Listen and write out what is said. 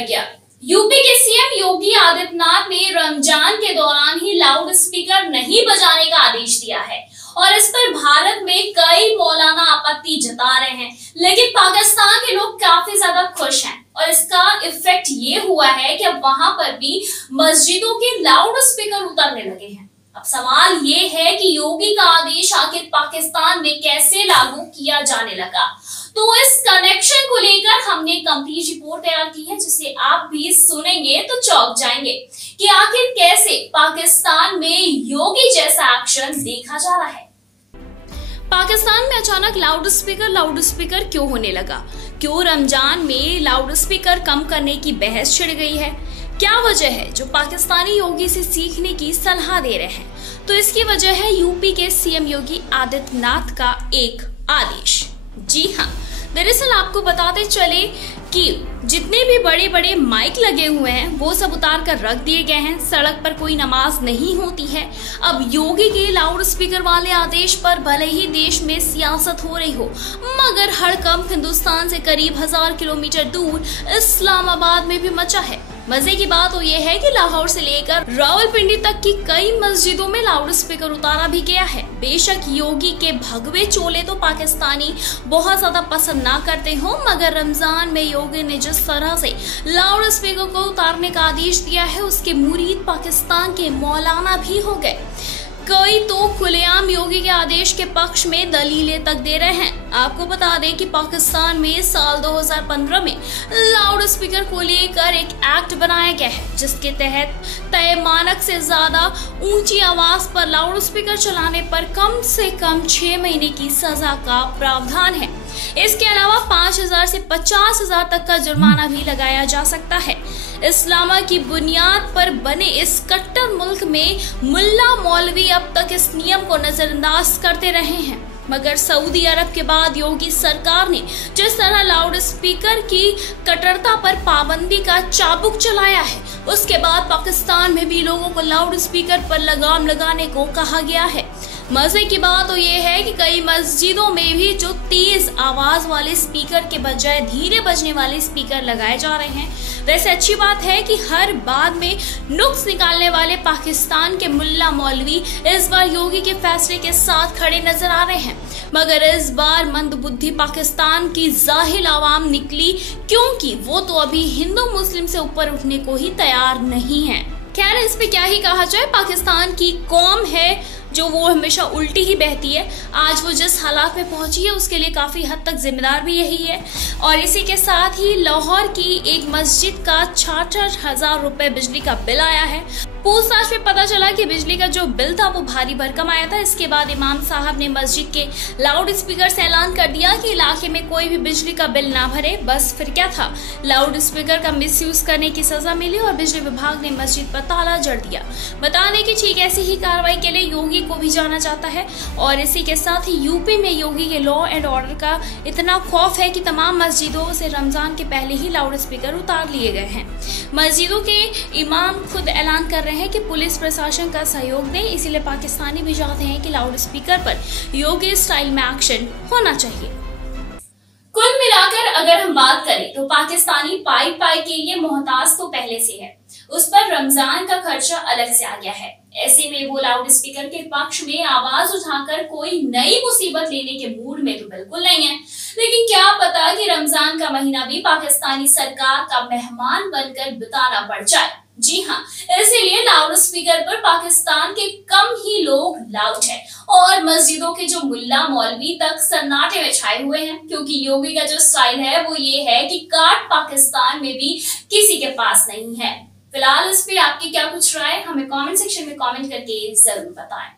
बढ़ गया। यूपी के सीएम योगी आदित्यनाथ ने रमजान के दौरान ही लाउड स्पीकर नहीं बजाने का आदेश दिया है और इस पर भारत में कई मौलाना आपत्ति जता रहे हैं, लेकिन पाकिस्तान के लोग काफी ज्यादा खुश हैं और इसका इफेक्ट ये हुआ है कि अब वहां पर भी मस्जिदों के लाउड स्पीकर उतरने लगे हैं। अब सवाल ये है कि योगी का आदेश आखिर पाकिस्तान में कैसे लागू किया जाने लगा। तो इस कनेक्शन को लेकर हमने कंप्लीट रिपोर्ट तैयार की है, जिसे आप भी सुनेंगे तो चौंक जाएंगे कि आखिर कैसे पाकिस्तान में योगी जैसा एक्शन देखा जा रहा है। पाकिस्तान में अचानक लाउड स्पीकर क्यों होने लगा? क्यों रमजान में लाउड स्पीकर कम करने की बहस छिड़ गई है? क्या वजह है जो पाकिस्तानी योगी से सीखने की सलाह दे रहे हैं? तो इसकी वजह है यूपी के सीएम योगी आदित्यनाथ का एक आदेश। जी हाँ, दरअसल आपको बताते चले कि जितने भी बड़े बड़े माइक लगे हुए हैं वो सब उतार कर रख दिए गए हैं। सड़क पर कोई नमाज नहीं होती है। अब योगी के लाउड स्पीकर वाले आदेश पर भले ही देश में सियासत हो रही हो, मगर हड़कंप हिंदुस्तान से करीब 1000 किलोमीटर दूर इस्लामाबाद में भी मचा है। मजे की बात तो ये है कि लाहौर से लेकर रावलपिंडी तक की कई मस्जिदों में लाउड स्पीकर उतारा भी गया है। बेशक योगी के भगवे चोले तो पाकिस्तानी बहुत ज्यादा पसंद ना करते हो, मगर रमजान में योगी ने जिस तरह से लाउड स्पीकर को उतारने का आदेश दिया है, उसके मुरीद पाकिस्तान के मौलाना भी हो गए। कई तो खुलेआम योगी के आदेश के पक्ष में दलीलें तक दे रहे हैं। आपको बता दें कि पाकिस्तान में साल 2015 में लाउड स्पीकर को लेकर एक एक्ट बनाया गया है, जिसके तहत तय मानक से ज्यादा ऊंची आवाज पर लाउड स्पीकर चलाने पर कम से कम 6 महीने की सजा का प्रावधान है। इसके अलावा 5000 से 50,000 तक का जुर्माना भी लगाया जा सकता है। इस्लाम की बुनियाद पर बने इस कट्टर मुल्क में मुल्ला मौलवी अब तक इस नियम को नजरअंदाज करते रहे हैं, मगर सऊदी अरब के बाद योगी सरकार ने जिस तरह लाउड स्पीकर की कट्टरता पर पाबंदी का चाबुक चलाया है, उसके बाद पाकिस्तान में भी लोगों को लाउड स्पीकर पर लगाम लगाने को कहा गया है। मजे की बात तो ये है कि कई मस्जिदों में भी जो तेज आवाज वाले स्पीकर के बजाय धीरे बजने वाले स्पीकर लगाए जा रहे हैं। वैसे अच्छी बात है कि हर बात में नुक्स निकालने वाले पाकिस्तान के मुल्ला मौलवी इस बार योगी के फैसले के साथ खड़े नजर आ रहे हैं, मगर इस बार मंदबुद्धि पाकिस्तान की जाहिल आवाम निकली, क्योंकि वो तो अभी हिंदू मुस्लिम से ऊपर उठने को ही तैयार नहीं है। खैर, इस पे क्या ही कहा जाए, पाकिस्तान की कौम है जो वो हमेशा उल्टी ही बहती है। आज वो जिस हालात में पहुंची है उसके लिए काफी हद तक जिम्मेदार भी यही है। और इसी के साथ ही लाहौर की एक मस्जिद का 66,000 रुपए बिजली का बिल आया है। पूछताछ में पता चला कि बिजली का जो बिल था वो भारी भरकम आया था। इसके बाद इमाम साहब ने मस्जिद के लाउड स्पीकर से ऐलान कर दिया कि इलाके में कोई भी बिजली का बिल ना भरे। बस फिर क्या था, लाउड स्पीकर का मिसयूज करने की सजा मिली और बिजली विभाग ने मस्जिद पर ताला जड़ दिया। बता दें कि ठीक ऐसी ही कार्रवाई के लिए योगी को भी जाना जाता है। और इसी के साथ ही यूपी में योगी के लॉ एंड ऑर्डर का इतना खौफ है कि तमाम मस्जिदों से रमजान के पहले ही लाउड स्पीकर उतार लिए गए हैं। मस्जिदों के इमाम खुद ऐलान कर रहे हैं कि पुलिस प्रशासन का सहयोग दें, इसीलिए पाकिस्तानी भी चाहते हैं कि लाउड स्पीकर पर योगी स्टाइल में एक्शन होना चाहिए। कुल मिलाकर अगर हम बात करें तो पाकिस्तानी पाई के लिए मोहताज तो पहले से है, उस पर रमजान का खर्चा अलग से आ गया है। ऐसे में वो लाउड स्पीकर के पक्ष में आवाज उठाकर कोई नई मुसीबत लेने के मूड में तो बिल्कुल नहीं है। लेकिन क्या पता कि रमजान का महीना भी पाकिस्तानी सरकार का मेहमान बनकर बिताना पड़ जाए। जी हाँ, इसीलिए लाउड स्पीकर पर पाकिस्तान के कम ही लोग लाउड है और मस्जिदों के जो मुल्ला मौलवी तक सन्नाटे में छाए हुए हैं, क्योंकि योगी का जो स्टाइल है वो ये है कि कार्ड पाकिस्तान में भी किसी के पास नहीं है। फिलहाल इस पे आपकी क्या कुछ राय, हमें कमेंट सेक्शन में कमेंट करके जरूर बताएं।